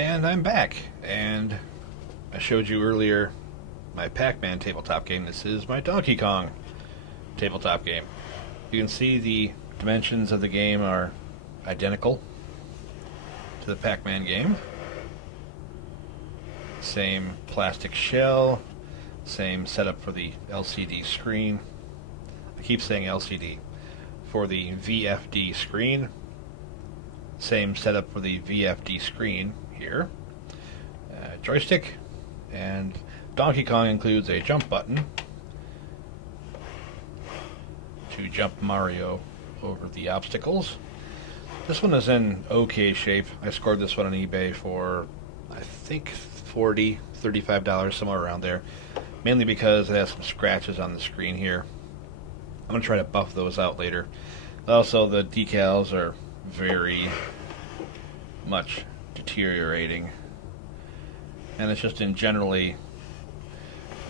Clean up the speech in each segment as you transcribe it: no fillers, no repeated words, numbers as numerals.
And I'm back, and I showed you earlier my Pac-Man tabletop game. This is my Donkey Kong tabletop game. You can see the dimensions of the game are identical to the Pac-Man game. Same plastic shell, same setup for the LCD screen. I keep saying LCD. For the VFD screen, same setup for the VFD screen here. Joystick, and Donkey Kong includes a jump button to jump Mario over the obstacles. This one is in okay shape. I scored this one on eBay for, I think, $40, $35, somewhere around there. Mainly because it has some scratches on the screen here. I'm going to try to buff those out later. Also, the decals are very much deteriorating. And it's just in generally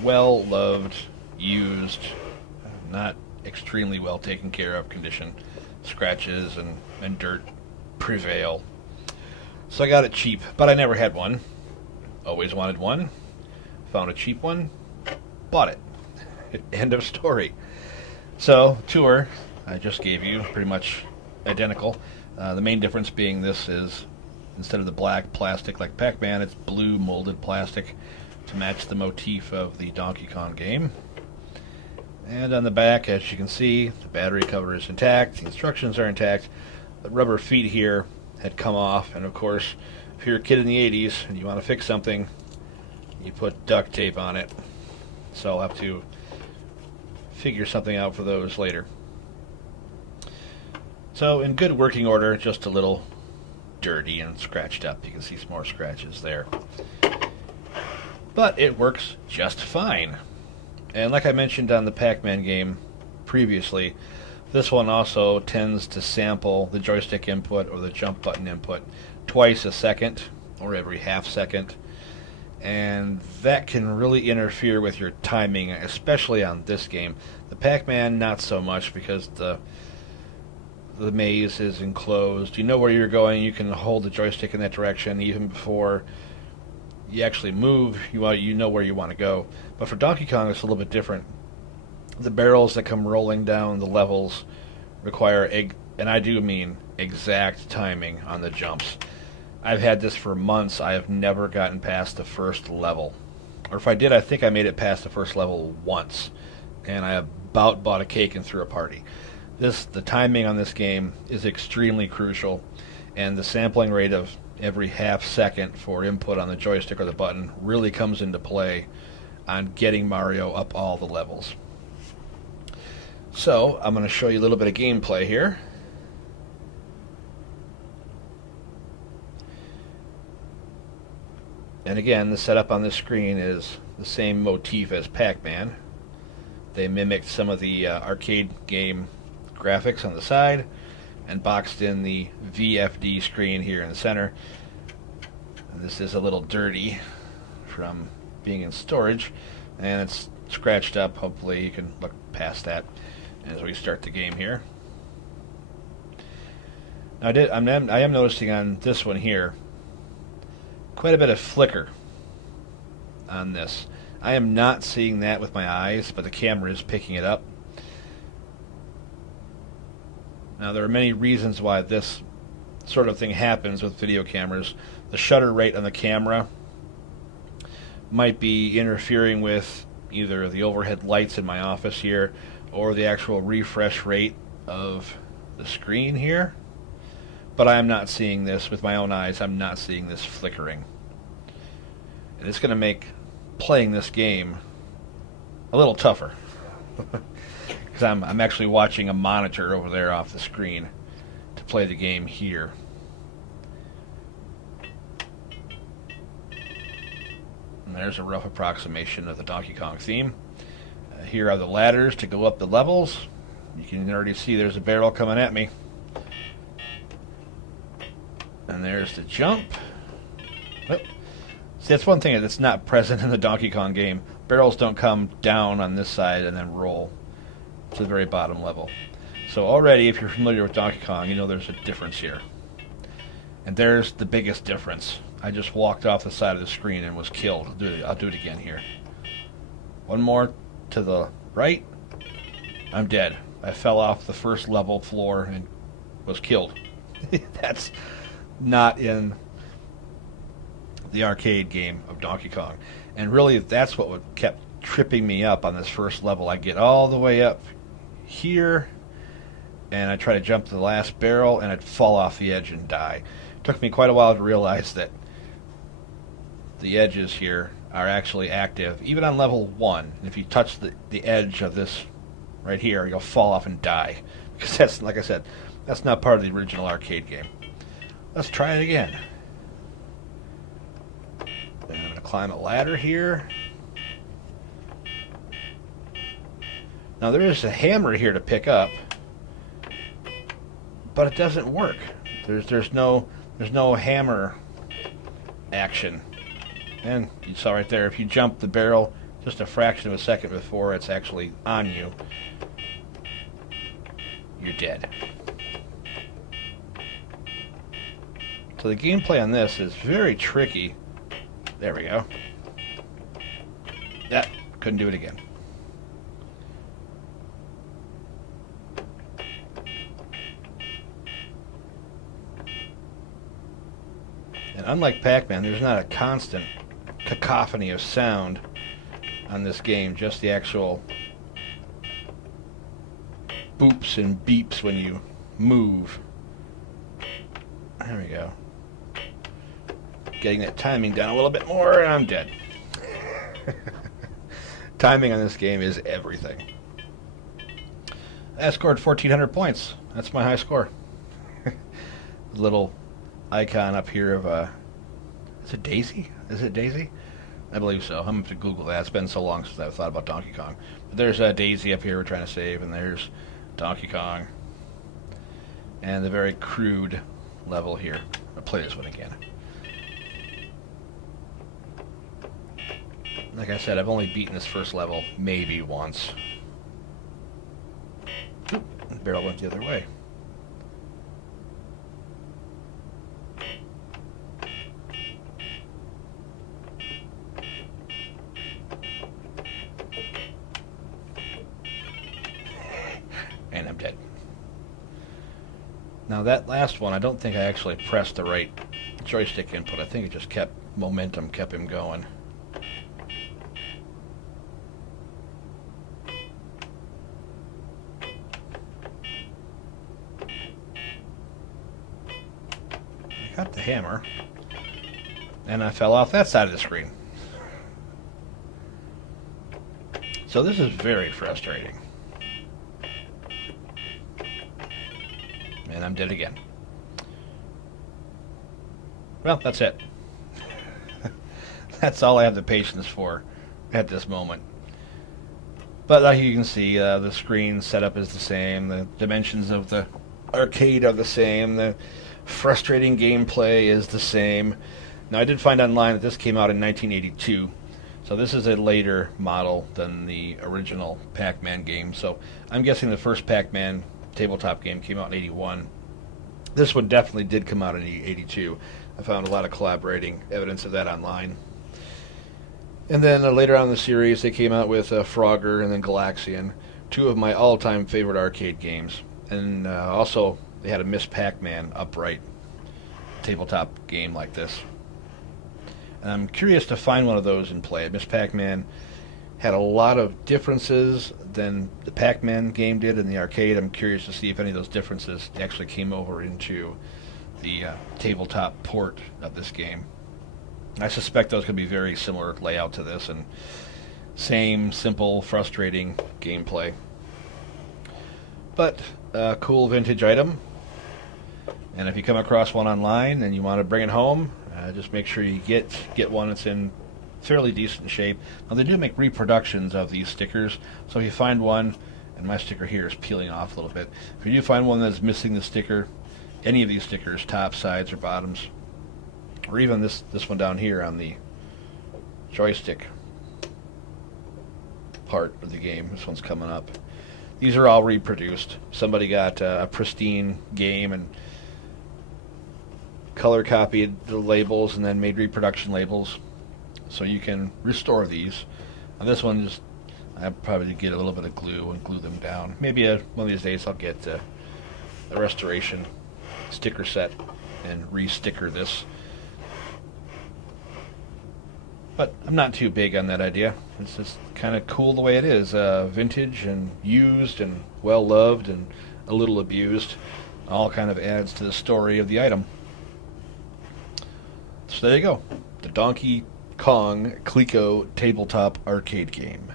well-loved, used, not extremely well taken care of condition. Scratches and dirt prevail. So I got it cheap, but I never had one. Always wanted one. Found a cheap one. Bought it. End of story. So, tour, I just gave you, pretty much identical. The main difference being this is, instead of the black plastic like Pac-Man, it's blue molded plastic to match the motif of the Donkey Kong game. And on the back, as you can see, the battery cover is intact, the instructions are intact. The rubber feet here had come off, and of course, if you're a kid in the 80s and you want to fix something, you put duct tape on it. So I'll have to figure something out for those later. So in good working order, just a little dirty and scratched up. You can see some more scratches there. But it works just fine. And like I mentioned on the Pac-Man game previously, this one also tends to sample the joystick input or the jump button input twice a second or every half second. And that can really interfere with your timing, especially on this game. The Pac-Man, not so much, because the maze is enclosed. You know where you're going. You can hold the joystick in that direction even before you actually move. You know where you want to go. But for Donkey Kong, it's a little bit different. The barrels that come rolling down the levels require, and I do mean exact timing on the jumps. I've had this for months. I have never gotten past the first level. Or if I did, I think I made it past the first level once. And I about bought a cake and threw a party. The timing on this game is extremely crucial. And the sampling rate of every half second for input on the joystick or the button really comes into play on getting Mario up all the levels. So, I'm going to show you a little bit of gameplay here. And again, the setup on this screen is the same motif as Pac-Man. They mimicked some of the arcade game graphics on the side and boxed in the VFD screen here in the center. And this is a little dirty from being in storage, and it's scratched up. Hopefully you can look past that as we start the game here. Now I am noticing on this one here quite a bit of flicker on this. I am not seeing that with my eyes, but the camera is picking it up. Now, there are many reasons why this sort of thing happens with video cameras. The shutter rate on the camera might be interfering with either the overhead lights in my office here or the actual refresh rate of the screen here. But I am not seeing this with my own eyes. I'm not seeing this flickering. And it's going to make playing this game a little tougher. Because I'm actually watching a monitor over there off the screen to play the game here. And there's a rough approximation of the Donkey Kong theme. Here are the ladders to go up the levels. You can already see there's a barrel coming at me. And there's the jump. Oh. See, that's one thing that's not present in the Donkey Kong game. Barrels don't come down on this side and then roll to the very bottom level. So already, if you're familiar with Donkey Kong, you know there's a difference here. And there's the biggest difference I just walked off the side of the screen and was killed. I'll do it again here. One more to the right. I'm dead. I fell off the first level floor and was killed. That's not in the arcade game of Donkey Kong. And really, that's what kept tripping me up on this first level. I get all the way up here, and I try to jump to the last barrel, and I'd fall off the edge and die. It took me quite a while to realize that the edges here are actually active, even on level 1. If you touch the edge of this right here, you'll fall off and die. Because that's, like I said, that's not part of the original arcade game. Let's try it again. And I'm going to climb a ladder here. Now there is a hammer here to pick up, but it doesn't work. There's no hammer action. And you saw right there, if you jump the barrel just a fraction of a second before it's actually on you, you're dead. So the gameplay on this is very tricky. There we go. Yeah, couldn't do it again. And unlike Pac-Man, there's not a constant cacophony of sound on this game, just the actual boops and beeps when you move. There we go. Getting that timing down a little bit more, and I'm dead. Timing on this game is everything. I scored 1,400 points. That's my high score. Little icon up here of is it Daisy? Is it Daisy? I believe so. I'm going to have to Google that. It's been so long since I've thought about Donkey Kong. But there's Daisy up here we're trying to save, and there's Donkey Kong. And the very crude level here. I'll play this one again. Like I said, I've only beaten this first level maybe once. Oop, the barrel went the other way. And I'm dead. Now that last one, I don't think I actually pressed the right joystick input. I think it just kept momentum, kept him going. I got the hammer, and I fell off that side of the screen. So this is very frustrating. And I'm dead again. Well, that's it. That's all I have the patience for at this moment. But like you can see, the screen setup is the same. The dimensions of the arcade are the same. The frustrating gameplay is the same. Now, I did find online that this came out in 1982. So this is a later model than the original Pac-Man game. So I'm guessing the first Pac-Man tabletop game came out in 81. This one definitely did come out in 82. I found a lot of collaborating evidence of that online. And then later on in the series, they came out with Frogger and then Galaxian, two of my all-time favorite arcade games. And also, they had a Miss Pac-Man upright tabletop game like this. And I'm curious to find one of those and play it. Miss Pac-Man had a lot of differences than the Pac-Man game did in the arcade. I'm curious to see if any of those differences actually came over into the tabletop port of this game. I suspect those could be very similar layout to this and same simple, frustrating gameplay. But a cool vintage item. And if you come across one online and you want to bring it home, just make sure you get one that's in fairly decent shape. Now they do make reproductions of these stickers, so if you find one, and my sticker here is peeling off a little bit, if you do find one that's missing the sticker, any of these stickers, top, sides, or bottoms, or even this one down here on the joystick part of the game, this one's coming up, these are all reproduced. Somebody got a pristine game and color copied the labels and then made reproduction labels, so you can restore these. And this one, just I'll probably get a little bit of glue and glue them down. Maybe one of these days I'll get a restoration sticker set and re-sticker this. But I'm not too big on that idea. It's just kind of cool the way it is. Vintage and used and well loved and a little abused. All kind of adds to the story of the item. So there you go. The Donkey Kong Coleco tabletop arcade game.